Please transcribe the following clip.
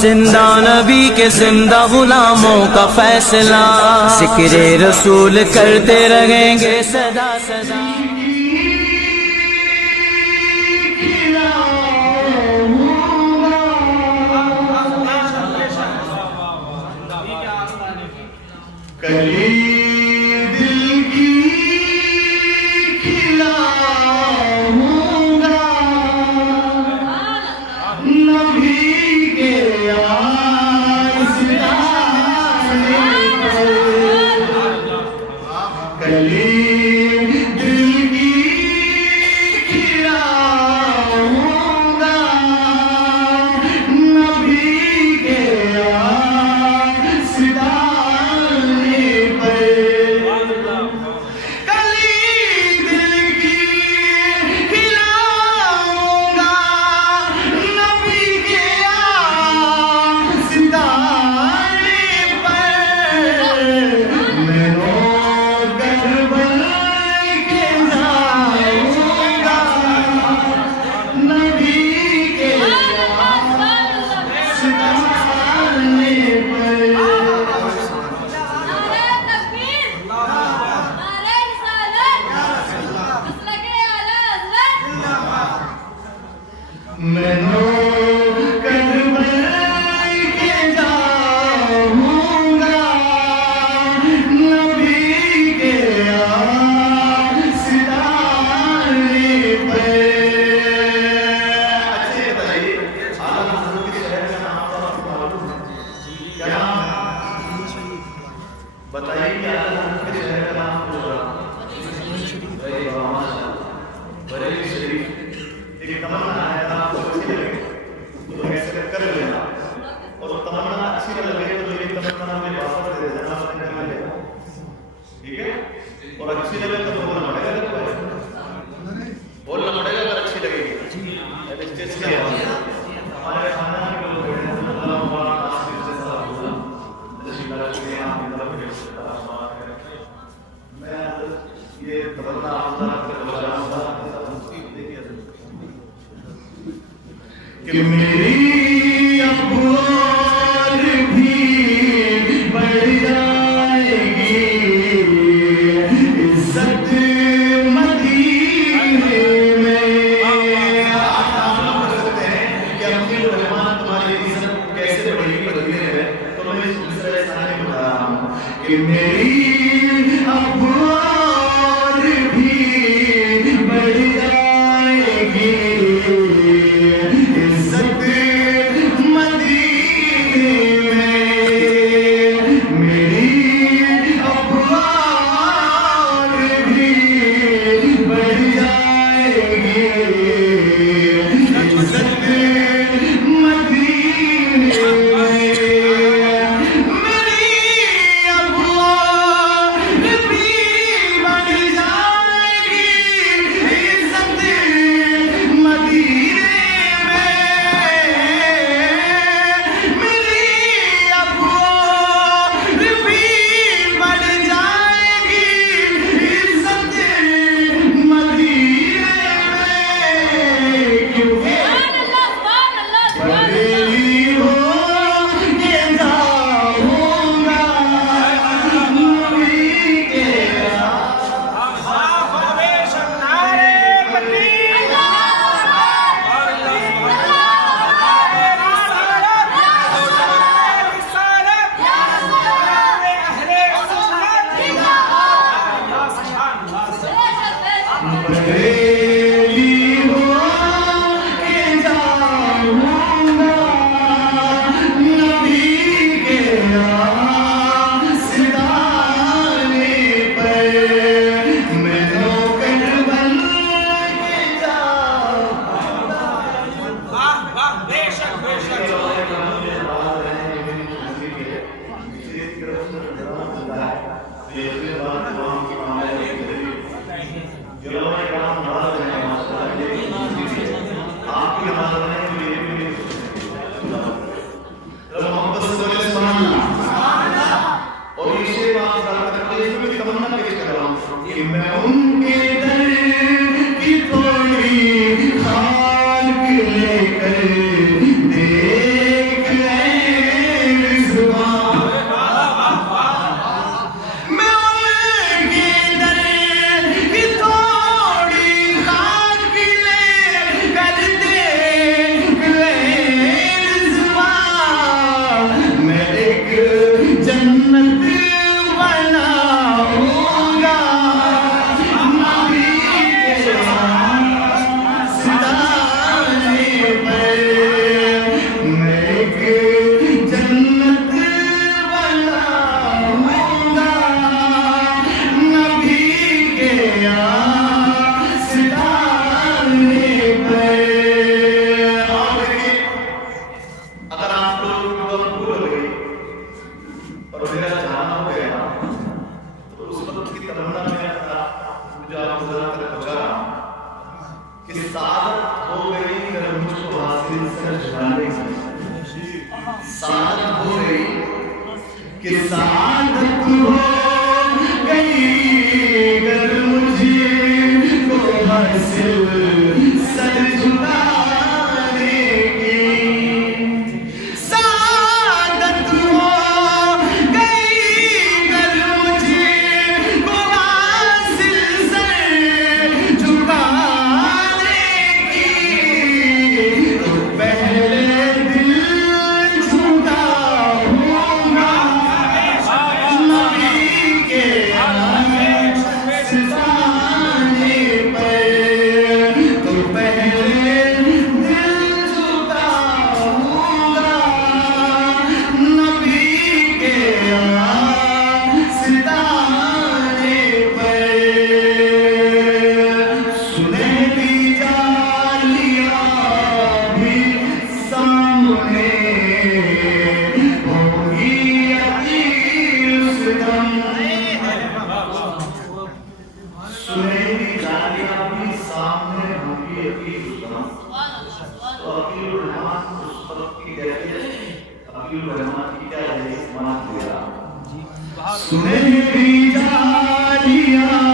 जिंदा नबी के जिंदा गुलामों का फैसला, जिक्र रसूल करते रहेंगे सदा सदा। कि मेरी अबूर भी बढ़ जाएगी, इज्जत मदीने में। आप कर सकते हैं कि अपनी रहमान तुम्हारी इज्जत कैसे बढ़ेगी मदीने में, तो मैं इस तरह से बता रहा हूँ कि मेरी अबूर भी बढ़ जाएगी, दे कि सादत हो गई अगर मुझे को हासिल सर झुकाने की, सादत हो गई अगर मुझे को हासिल सर झुकाने की, तो पहले दिल झुकाऊंगा नबी के सिताने पर, तो पहले दिल झुकाऊंगा नबी के सिताने पर। सुनहरी जालियां भी सामने होंगी उस दम, सुनहरी जालियां भी सामने होंगी उस दम। तो अकीलुर रहमान उस वक्त की कैफियत, अकीलुर रहमान की क्या है समाज दिया। सुनहरी जालियां